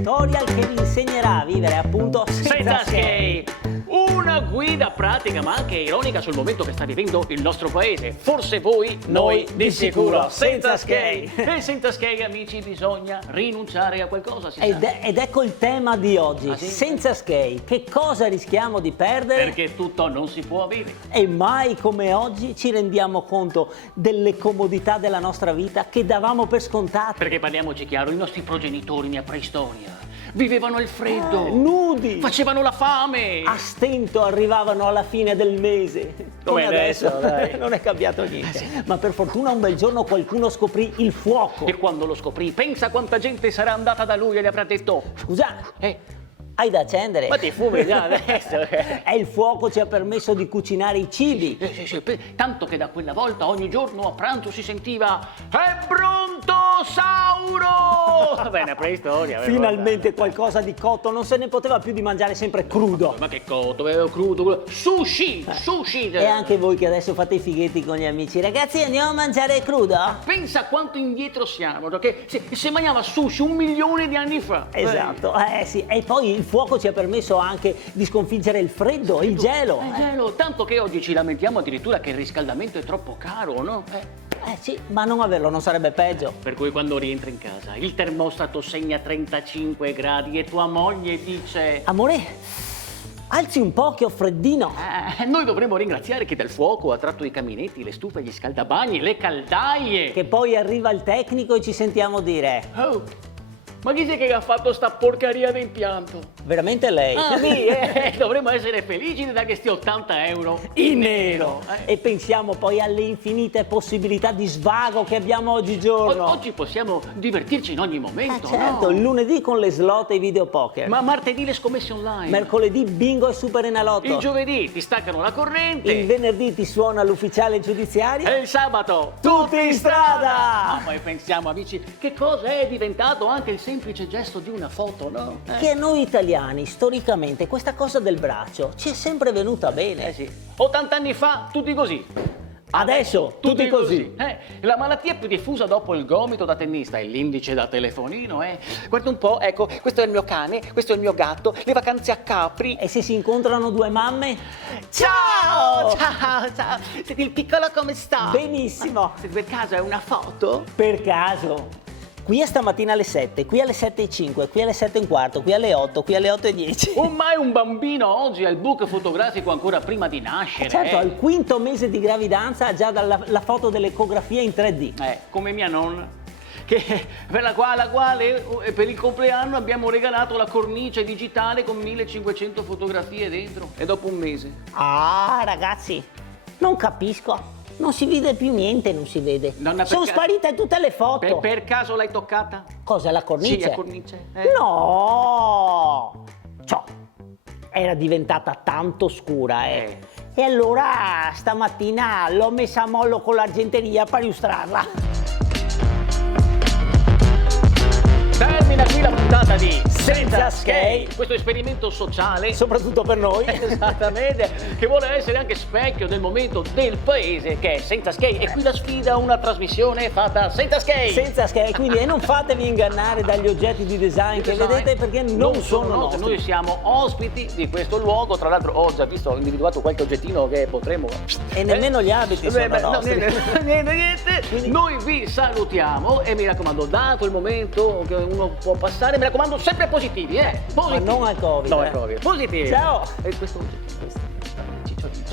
tutorial che vi insegnerà a vivere appunto senza skate. Una guida pratica ma anche ironica sul momento che sta vivendo il nostro paese. Forse voi, Noi di sicuro senza skate. E senza skate, amici, bisogna rinunciare a qualcosa, si sa. Ed ecco il tema di oggi, Ah, sì? senza skate. Che cosa rischiamo di perdere? Perché tutto non si può avere. E mai come oggi ci rendiamo conto delle comodità della nostra vita che davamo per scontate. Perché parliamoci chiaro, i nostri progenitori nella preistoria vivevano il freddo, Nudi, facevano la fame. a stento arrivavano alla fine del mese. Come adesso, dai. Non è cambiato niente. Ma per fortuna un bel giorno qualcuno scoprì il fuoco. E quando lo scoprì, pensa quanta gente sarà andata da lui e gli avrà detto: Scusa, hai da accendere? ma ti fumi già adesso? E il fuoco ci ha permesso di cucinare i cibi. Sì, tanto che da quella volta ogni giorno a pranzo si sentiva: è Brontosauro! Va bene, preistoria. Finalmente qualcosa di cotto, non se ne poteva più di mangiare sempre crudo. Ma che cotto, crudo, sushi, sushi! E anche voi che adesso fate i fighetti con gli amici, ragazzi, andiamo a mangiare crudo? Pensa quanto indietro siamo, perché si mangiava sushi 1 milione di anni fa. Esatto, sì. E poi il fuoco ci ha permesso anche di sconfiggere il freddo, il gelo. Il gelo, tanto che oggi ci lamentiamo addirittura che il riscaldamento è troppo caro, no? Sì, ma non averlo non sarebbe peggio. Per cui quando rientri in casa, il termostato segna 35 gradi e tua moglie dice: Amore, alzi un po' che ho freddino. noi dovremmo ringraziare chi dal fuoco ha tratto i caminetti, le stufe, gli scaldabagni, le caldaie. Che poi arriva il tecnico e ci sentiamo dire: Oh, ma chi è che ha fatto sta porcaria d'impianto? veramente lei? Ah sì, dovremmo essere felici di dare questi 80 euro in nero. E pensiamo poi alle infinite possibilità di svago che abbiamo oggigiorno. Oggi possiamo divertirci in ogni momento, Certo, no? il lunedì con le slot e i videopoker. Ma martedì le scommesse online. Mercoledì bingo e super enalotto. Il giovedì ti staccano la corrente. Il venerdì ti suona l'ufficiale giudiziario. E il sabato Tutti in strada! Ma poi pensiamo, amici, che cosa è diventato anche il semplice gesto di una foto, no? Che a noi italiani, storicamente, questa cosa del braccio ci è sempre venuta bene. Sì. 80 anni fa, tutti così. Adesso, tutti così. La malattia più diffusa dopo il gomito da tennista è l'indice da telefonino, Guarda un po', ecco, questo è il mio cane, questo è il mio gatto, le vacanze a Capri. E se si incontrano due mamme? Ciao! Ciao! Senti, il piccolo come sta? Benissimo. Se per caso è una foto? Per caso. Qui è stamattina alle 7, qui alle 7:05, qui alle 7:15, qui alle 8, qui alle 8:10. Ormai un bambino oggi ha il book fotografico ancora prima di nascere. Certo, al quinto mese di gravidanza ha già la foto dell'ecografia in 3D. Come mia nonna, che per la quale per il compleanno abbiamo regalato la cornice digitale con 1500 fotografie dentro. E dopo un mese. Ah, ragazzi, non capisco. Non si vede più niente, non si vede. Nonna, Sono sparite tutte le foto. Per caso l'hai toccata? Cosa, la cornice? Sì, la cornice. No! Ciò, era diventata tanto scura, E allora stamattina l'ho messa a mollo con l'argenteria per illustrarla. Termina qui la puntata di Senza Skate. Questo esperimento sociale, Soprattutto per noi. esattamente, che vuole essere anche specchio del momento del paese che è senza skate. E qui la sfida, una trasmissione fatta senza skate. Senza skate, quindi non fatevi ingannare dagli oggetti di design che vedete, perché non sono nostri. Noi siamo ospiti di questo luogo. Tra l'altro ho già visto, ho individuato qualche oggettino che potremo. E nemmeno gli abiti sono nostri. Niente. Quindi... Noi vi salutiamo e mi raccomando, dato il momento che uno può passare, mi raccomando, sempre positivi, Positivi. Ma non al Covid. No, al Covid. Positivi. Ciao. E questo cicciolino.